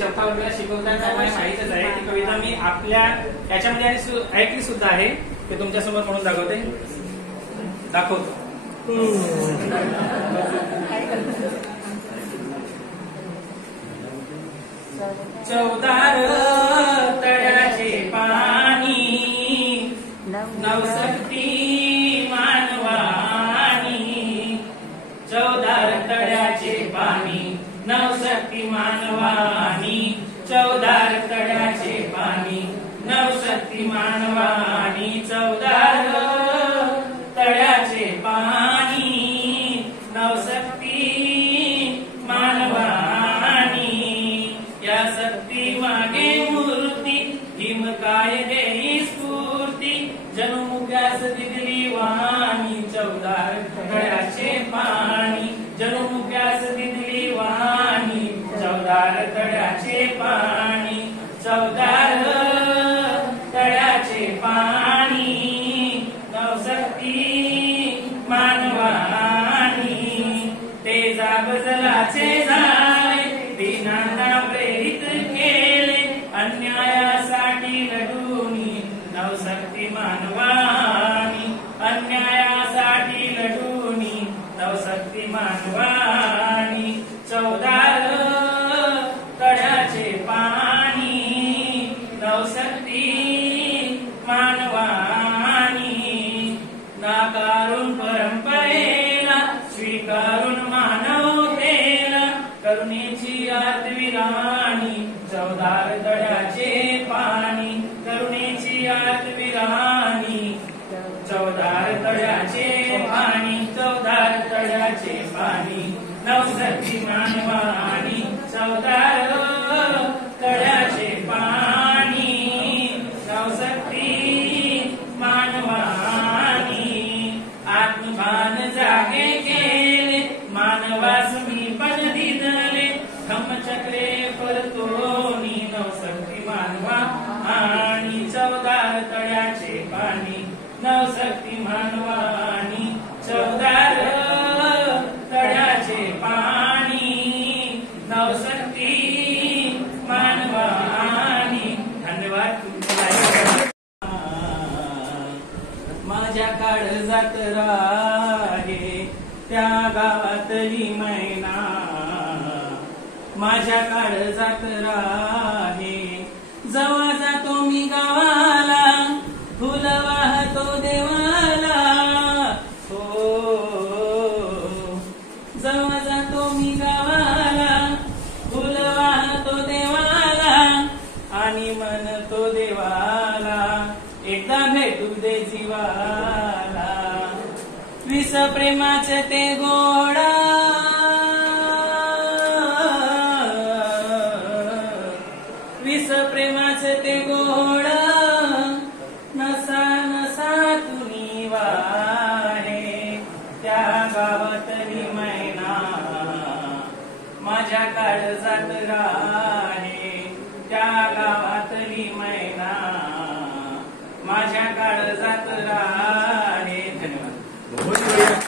चौथा वर्गाला शिकवताना मला माहितच आहे ती कविता मी आपल्या याच्यामध्ये ऐकली सुद्धा आहे. ते तुमच्या समोर म्हणून दाखवतो. चौदार तळ्याचे पाणी नवसक्ती मानवानी. चौदार तळ्याचे पाणी नवसक्ती मानवानी. चौदार तळ्याचे पाणी नवसक्ती मानवानी. चौदार तळ्याचे पाणी नवसक्ती मानवानी. या सक्ती मागे मूर्ती हिम काय देई स्फूर्ती. जणू मुक्यास दिली वाणी. चौदार तळ्याचे पाणी जणू मुक्यास दिली वाणी. चौदार तळ्याचे पाणी चौदार तळ्याचे पाणी नवसक्ती मानवानी. ते जागजलाचे झाले दिनांना प्रेरित केले. अन्यायासाठी लढूनी नवसक्ती मानवानी. अन्यायासाठी लढूनी नवसक्ती मानवानी. चौदार तळ्याचे पाणी नवसक्ती मानवानी. नाकारून परंपरेला स्वीकारून मानवतेला करुणेची आत्मविराणी. चौदार तळ्याचे पाणी करुणेची आत्मविराणी. चौदार तळ्याचे पाणी चौदार तळ्याचे पाणी नवसक्ती मानवानी. चौदार तळ्याचे पाणी नवसक्ती मानवानी. आत्मभान जागे केले मानवास मी पण दिदले. धम्मचक्रे परतोनी नवसक्ती मानवानी. चौदार तळ्याचे पाणी नवसक्ती मानवानी. चौदार तळ्याचे पाणी नवसक्ती मानवानी. धन्यवाद. माझ्या काळजात राहे त्या गावातली मैना. माझ्या काळजात राहे जवा जातो मी गावाला. फुल वाहतो देवाला. हो जवा जातो मी गावाला. फुल वाहतो देवाला आणि म्हणतो देवाला एकदा भेटू दे जीवाला. विष प्रेमाचे ते गोडा विष प्रेमाचे ते गोडा. नसा नसा तुनी वाहे त्या गावातली मैना. माझ्या काळजात राहे त्या गावातली मैना. माझ्या काळजात राहे. धन्यवाद.